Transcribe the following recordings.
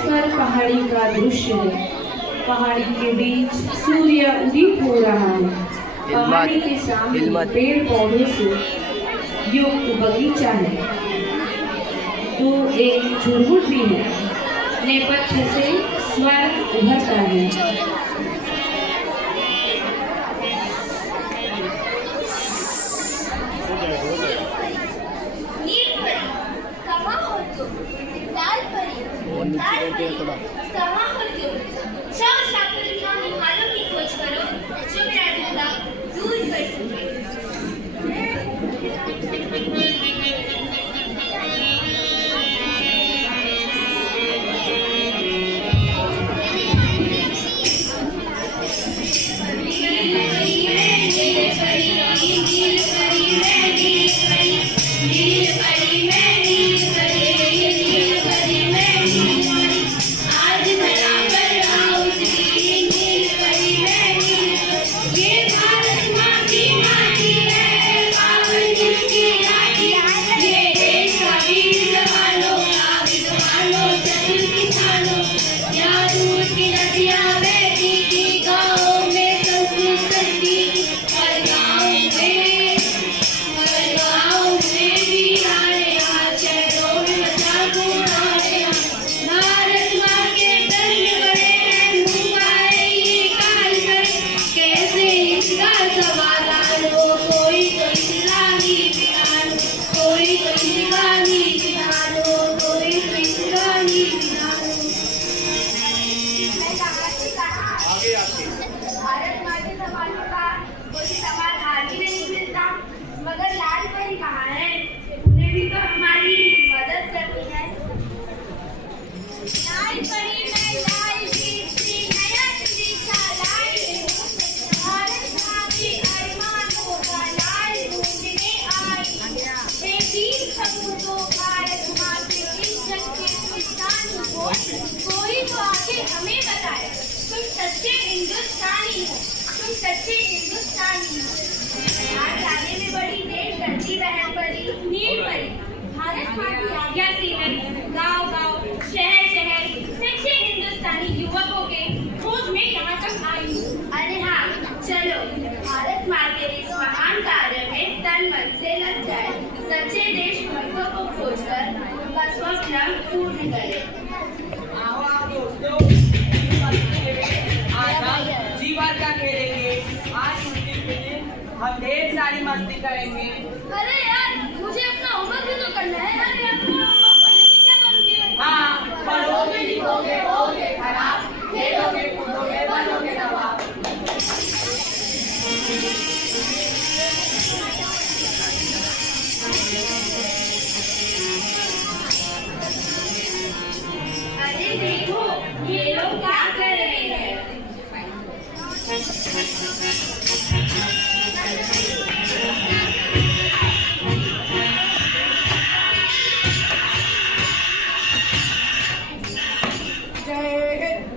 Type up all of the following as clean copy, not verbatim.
खासकर पहाड़ी का दृश्य है। पहाड़ी के बीच सूर्य उदित हो रहा है। पहाड़ी के सामने पेड़ पौधों से युक्त बगीचा है। तो एक झुरमुट भी है। नेपथ्य से स्वर उभरता है। कहाँ हो तुम? सब साथीयों निहालों की खोज करो जो मेरा धोखा दूर कर सके। भारत माँ के सवालों का कोई सवाल आज ही नहीं मिलता, मगर लाल परी कहाँ है? उन्हें भी तो हमारी मदद करनी है। लाल परी मैं लाल सी नया तरीका लाई हूँ। भारत माँ की अरमान होगा लाल ढूंढने आई। हे वीर सपूतों भारत माँ के इज्जत के निशान हो, कोई तो आके हमें बताए तुम सच्चे हिंदुस्तानी हो, तुम सच्चे हिंदुस्तानी हो। आज आने में बड़ी देर करती बहन परी, नील परी। भारत माँ की आज्ञा से मैं गांव-गांव, शहर-शहर सच्चे हिंदुस्तानी युवकों के खोज में यहाँ तक आई हूँ। अरे हाँ, चलो भारत माँ के इस महान कार्य में तन मन से लग जाए। सच्चे देशभक्तों को खोजकर उनका स्वप्न पूर्ण करें। जीवन का खेलेंगे, आज छुट्टी के दिन हम ढेर सारी मस्ती करेंगे। अरे यार, मुझे अपना होमवर्क भी तो करना है। अरे यार, पूरा होमवर्क पढ़ने की क्या जरूरत है? हाँ, पढ़ोगे लिखोगे होगे खराब, खेलोगे कूदोगे बनोगे नवाब। अरे देखो, ये लोग क्या कर रहे हैं?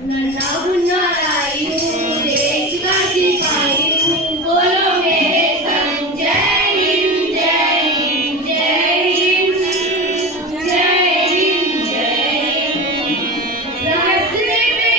नन्हा मुन्ना आई हूँ, देश का सिपाही हूँ, बोलो मेरे संग जय हिंद जय हिंद जय हिंद जय हिंद जय हिंद। रास्ते पे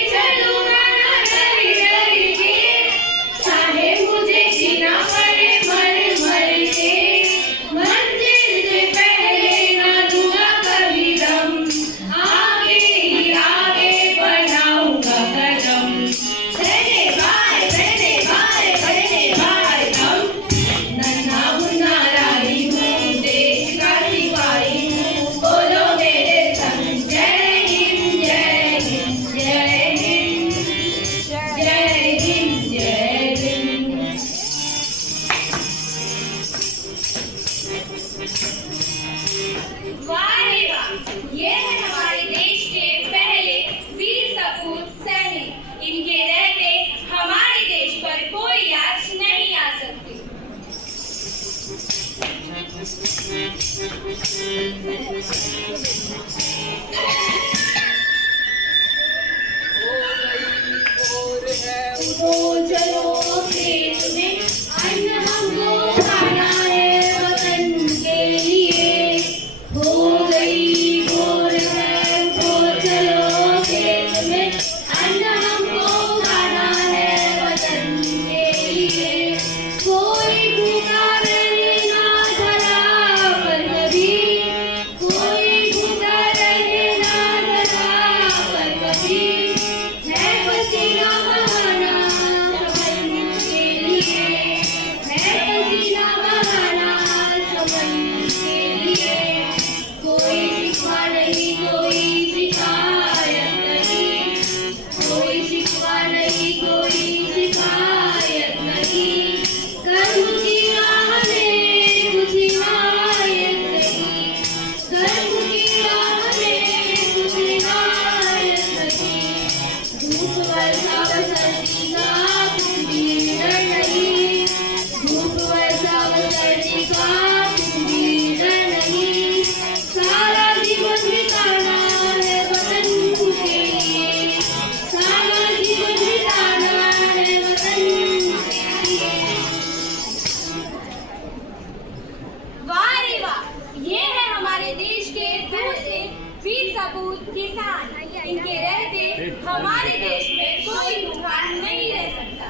सपूत किसान, इनके रहते हमारे देश में कोई तूफान नहीं रह सकता।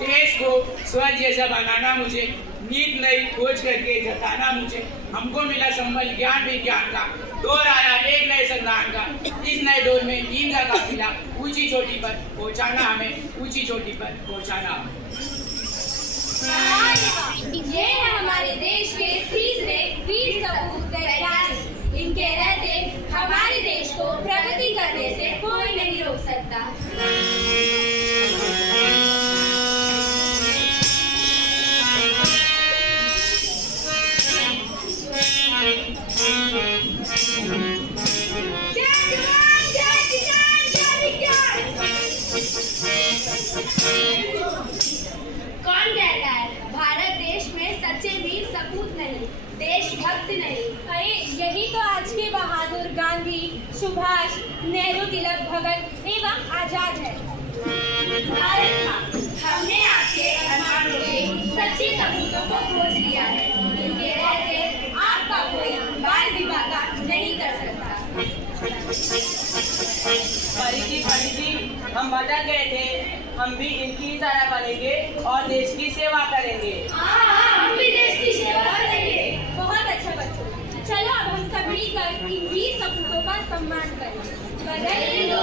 देश को स्वर्ग जैसा बनाना मुझे, नीत नई खोज करके जताना मुझे। हमको मिला संबल ज्ञान विज्ञान का, दौर आया एक नए संग्राम का। इस नए दौर में दीन का काफिला ऊंची चोटी पर पहुंचाना हमें, ऊंची चोटी पर पहुंचाना हमें। ये है हमारे देश के तीसरे वीर सपूत वैज्ञानिक। इनके रहते हमारे देश को प्रगति करने से कोई नहीं रोक सकता। कौन कहता है भारत देश में सच्चे वीर सपूत नहीं, देशभक्त नहीं? अरे यही तो आज के बहादुर गांधी, सुभाष, नेहरू, तिलक, भगत एवं आजाद है। भारत माँ, हमने आपके अरमानों के सच्चे सपूतों को खोज लिया है। इनके रहते आपका कोई बाल विवाह नहीं कर सकता। परिधि हम भटक गए थे, हम भी इनकी तरह बनेंगे और देश की सेवा करेंगे। हम भी देश की सेवा करेंगे। बहुत अच्छा बच्चों, चलो अब हम सब मिलकर इन वीर सपूतों का सम्मान करें। बदल दो